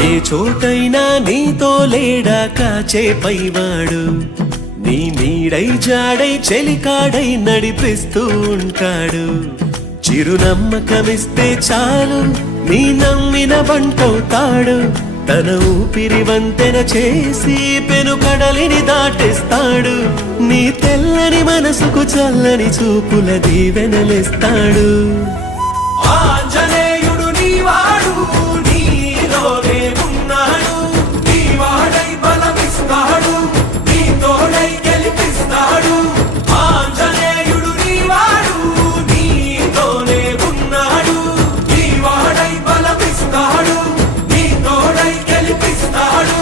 ఏ చోటైనా నీతో లేడా కాచే పైవాడు నీ నీడై జాడై చెలికాడై నడిపిస్తూ ఉంటాడు చిరునమ్మకమిస్తే చాలు నీ నమ్మిన బంటవుతాడు తన ఊపిరి వంతెన చేసి పెను కడలిని దాటిస్తాడు నీ తెల్లని మనసుకు చల్లని చూపుల దీవెనలిస్తాడు ఆంజనేయుడు నీవాడు నీలోనే ఉన్నాడు నీవాడై బలమిస్తాడు నీ తోడై గెలిపిస్తాడు ఆంజనేయుడు నీవాడు నీలోనే ఉన్నాడు నీవాడై బలమిస్తాడు నీ తోడై గెలిపిస్తాడు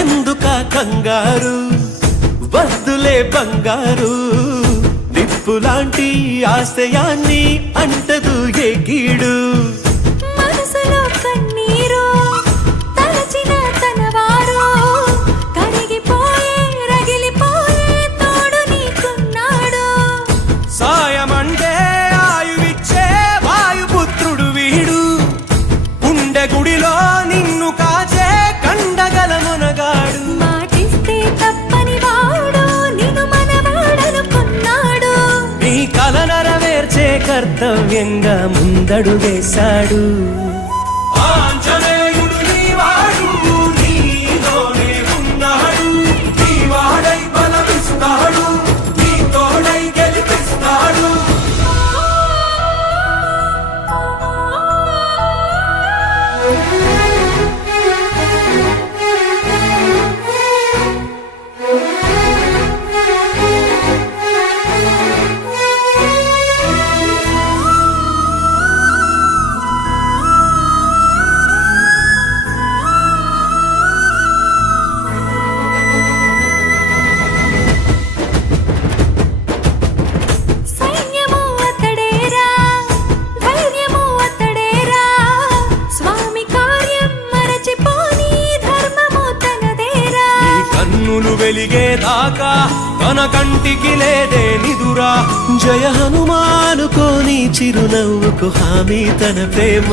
ఎందుకా కంగారు వద్దులే బంగారు నిప్పులాంటి ఆశయాన్ని అంటదు ఎగిడు మనసులో కన్నీరు తలచిన తనవారు కరిగిపోయే రగిలిపోయే తోడు నీకున్నాడు సాయమంటే ఆయువిచ్చే వాయుపుత్రుడు వీడు గుండె గుడిలో నిన్ను కాచే కండగల మునగాడు మాటిస్తే తప్పని వాడు నిన్ను మనవాడనుకున్నాడు నీ కల నెరవేర్చే కర్తవ్యంగా ముందడుగేశాడు ఆంజనేయుడు నీవాడు నీలోనే ఉన్నాడు నీవాడై బలమిస్తాడు నీ తోడై గెలిపిస్తాడు సైన్యము అతడేరా ధైర్యము అతడేరా స్వామి కార్యం మరచిపోని ధర్మము తనదేరా నీ కన్నులు వెలిగేదాకా తన కంటికి లేదే నిదురా జయ హనుమానుకోని చిరునవ్వుకు హామీ తన ప్రేమ